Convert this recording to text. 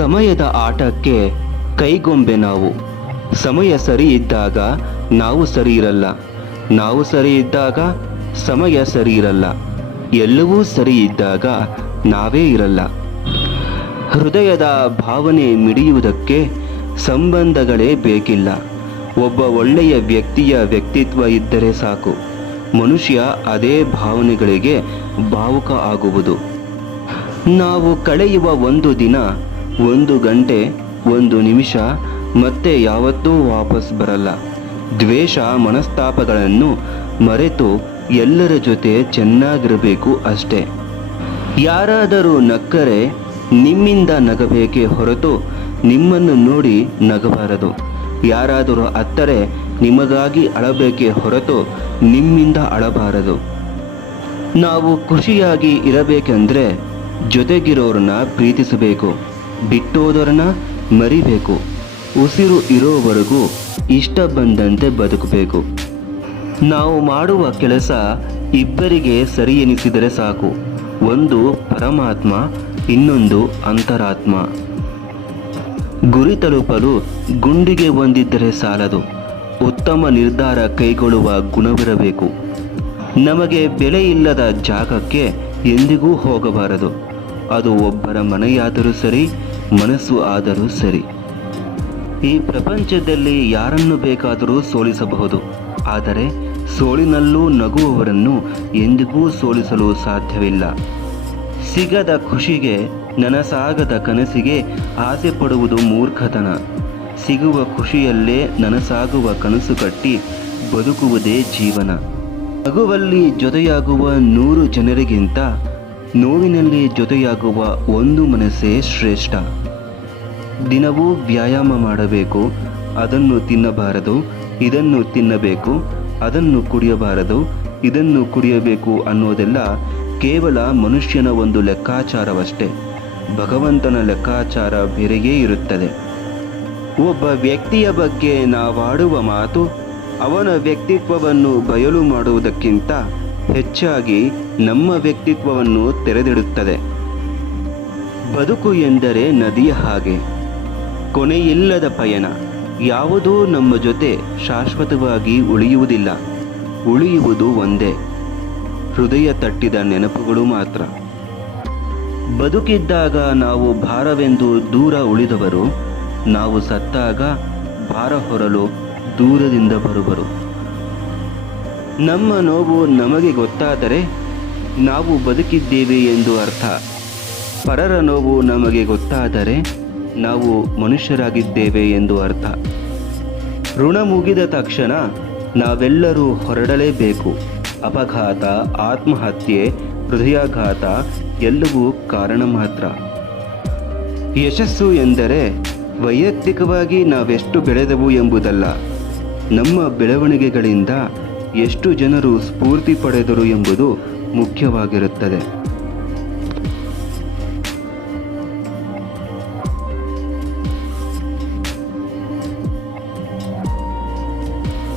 ಸಮಯದ ಆಟಕ್ಕೆ ಕೈಗೊಂಬೆ ನಾವು. ಸಮಯ ಸರಿ ಇದ್ದಾಗ ನಾವು ಸರಿ ಇರಲ್ಲ, ನಾವು ಸರಿ ಇದ್ದಾಗ ಸಮಯ ಸರಿ ಇರಲ್ಲ, ಎಲ್ಲವೂ ಸರಿ ಇದ್ದಾಗ ನಾವೇ ಇರಲ್ಲ. ಹೃದಯದ ಭಾವನೆ ಮಿಡಿಯುವುದಕ್ಕೆ ಸಂಬಂಧಗಳೇ ಬೇಕಿಲ್ಲ. ಒಬ್ಬ ಒಳ್ಳೆಯ ವ್ಯಕ್ತಿಯ ವ್ಯಕ್ತಿತ್ವ ಇದ್ದರೆ ಸಾಕು, ಮನುಷ್ಯ ಅದೇ ಭಾವನೆಗಳಿಗೆ ಭಾವುಕ ಆಗುವುದು. ನಾವು ಕಳೆಯುವ ಒಂದು ದಿನ, ಒಂದು ಗಂಟೆ, ಒಂದು ನಿಮಿಷ ಮತ್ತೆ ಯಾವತ್ತೂ ವಾಪಸ್ ಬರಲ್ಲ. ದ್ವೇಷ ಮನಸ್ತಾಪಗಳನ್ನು ಮರೆತು ಎಲ್ಲರ ಜೊತೆ ಚೆನ್ನಾಗಿರಬೇಕು ಅಷ್ಟೇ. ಯಾರಾದರೂ ನಕ್ಕರೆ ನಿಮ್ಮಿಂದ ನಗಬೇಕೇ ಹೊರತು ನಿಮ್ಮನ್ನು ನೋಡಿ ನಗಬಾರದು. ಯಾರಾದರೂ ಅತ್ತರೆ ನಿಮಗಾಗಿ ಅಳಬೇಕೇ ಹೊರತು ನಿಮ್ಮಿಂದ ಅಳಬಾರದು. ನಾವು ಖುಷಿಯಾಗಿ ಇರಬೇಕೆಂದರೆ ಜೊತೆಗಿರೋರನ್ನ ಪ್ರೀತಿಸಬೇಕು, ಬಿಟ್ಟೋದರನ್ನ ಮರಿಬೇಕು. ಉಸಿರು ಇರೋವರೆಗೂ ಇಷ್ಟ ಬಂದಂತೆ ಬದುಕಬೇಕು. ನಾವು ಮಾಡುವ ಕೆಲಸ ಇಬ್ಬರಿಗೆ ಸರಿ ಎನಿಸಿದರೆ ಸಾಕು. ಒಂದು ಪರಮಾತ್ಮ, ಇನ್ನೊಂದು ಅಂತರಾತ್ಮ. ಗುರಿ ತಲುಪಲು ಗುಂಡಿಗೆ ಒಂದಿದ್ದರೆ ಸಾಲದು, ಉತ್ತಮ ನಿರ್ಧಾರ ಕೈಗೊಳ್ಳುವ ಗುಣವಿರಬೇಕು. ನಮಗೆ ಬೆಲೆ ಇಲ್ಲದ ಜಾಗಕ್ಕೆ ಎಂದಿಗೂ ಹೋಗಬಾರದು. ಅದು ಒಬ್ಬರ ಮನೆಯಾದರೂ ಸರಿ, ಮನಸ್ಸು ಆದರೂ ಸರಿ. ಈ ಪ್ರಪಂಚದಲ್ಲಿ ಯಾರನ್ನು ಬೇಕಾದರೂ ಸೋಲಿಸಬಹುದು, ಆದರೆ ಸೋಲಿನಲ್ಲೂ ನಗುವವರನ್ನು ಎಂದಿಗೂ ಸೋಲಿಸಲು ಸಾಧ್ಯವಿಲ್ಲ. ಸಿಗದ ಖುಷಿಗೆ, ನನಸಾಗದ ಕನಸಿಗೆ ಆಸೆ ಪಡುವುದು ಮೂರ್ಖತನ. ಸಿಗುವ ಖುಷಿಯಲ್ಲೇ ನನಸಾಗುವ ಕನಸು ಕಟ್ಟಿ ಬದುಕುವುದೇ ಜೀವನ. ನಗುವಲ್ಲಿ ಜೊತೆಯಾಗುವ 100 ಜನರಿಗಿಂತ ನೋವಿನಲ್ಲಿ ಜೊತೆಯಾಗುವ ಒಂದು ಮನಸ್ಸೇ ಶ್ರೇಷ್ಠ. ದಿನವೂ ವ್ಯಾಯಾಮ ಮಾಡಬೇಕು, ಅದನ್ನು ತಿನ್ನಬಾರದು, ಇದನ್ನು ತಿನ್ನಬೇಕು, ಅದನ್ನು ಕುಡಿಯಬಾರದು, ಇದನ್ನು ಕುಡಿಯಬೇಕು ಅನ್ನೋದೆಲ್ಲ ಕೇವಲ ಮನುಷ್ಯನ ಒಂದು ಲೆಕ್ಕಾಚಾರವಷ್ಟೇ. ಭಗವಂತನ ಲೆಕ್ಕಾಚಾರ ಬೇರೆಯೇ ಇರುತ್ತದೆ. ಒಬ್ಬ ವ್ಯಕ್ತಿಯ ಬಗ್ಗೆ ನಾವಾಡುವ ಮಾತು ಅವನ ವ್ಯಕ್ತಿತ್ವವನ್ನು ಬಯಲು ಮಾಡುವುದಕ್ಕಿಂತ ಹೆಚ್ಚಾಗಿ ನಮ್ಮ ವ್ಯಕ್ತಿತ್ವವನ್ನು ತೆರೆದಿಡುತ್ತದೆ. ಬದುಕು ಎಂದರೆ ನದಿಯ ಹಾಗೆ, ಕೊನೆಯಿಲ್ಲದ ಪಯಣ. ಯಾವುದೂ ನಮ್ಮ ಜೊತೆ ಶಾಶ್ವತವಾಗಿ ಉಳಿಯುವುದಿಲ್ಲ. ಉಳಿಯುವುದು ಒಂದೇ, ಹೃದಯ ತಟ್ಟಿದ ನೆನಪುಗಳು ಮಾತ್ರ. ಬದುಕಿದ್ದಾಗ ನಾವು ಭಾರವೆಂದು ದೂರ ಉಳಿದವರು, ನಾವು ಸತ್ತಾಗ ಭಾರ ಹೊರಲು ದೂರದಿಂದ ಬರುವರು. ನಮ್ಮ ನೋವು ನಮಗೆ ಗೊತ್ತಾದರೆ ನಾವು ಬದುಕಿದ್ದೇವೆ ಎಂದು ಅರ್ಥ. ಪರರ ನೋವು ನಮಗೆ ಗೊತ್ತಾದರೆ ನಾವು ಮನುಷ್ಯರಾಗಿದ್ದೇವೆ ಎಂದು ಅರ್ಥ. ಋಣ ಮುಗಿದ ತಕ್ಷಣ ನಾವೆಲ್ಲರೂ ಹೊರಡಲೇಬೇಕು. ಅಪಘಾತ, ಆತ್ಮಹತ್ಯೆ, ಹೃದಯಾಘಾತ ಎಲ್ಲವೂ ಕಾರಣ ಮಾತ್ರ. ಯಶಸ್ಸು ಎಂದರೆ ವೈಯಕ್ತಿಕವಾಗಿ ನಾವೆಷ್ಟು ಬೆಳೆದವು ಎಂಬುದಲ್ಲ, ನಮ್ಮ ಬೆಳವಣಿಗೆಗಳಿಂದ ಎಷ್ಟು ಜನರು ಸ್ಫೂರ್ತಿ ಪಡೆದರು ಎಂಬುದು ಮುಖ್ಯವಾಗಿರುತ್ತದೆ.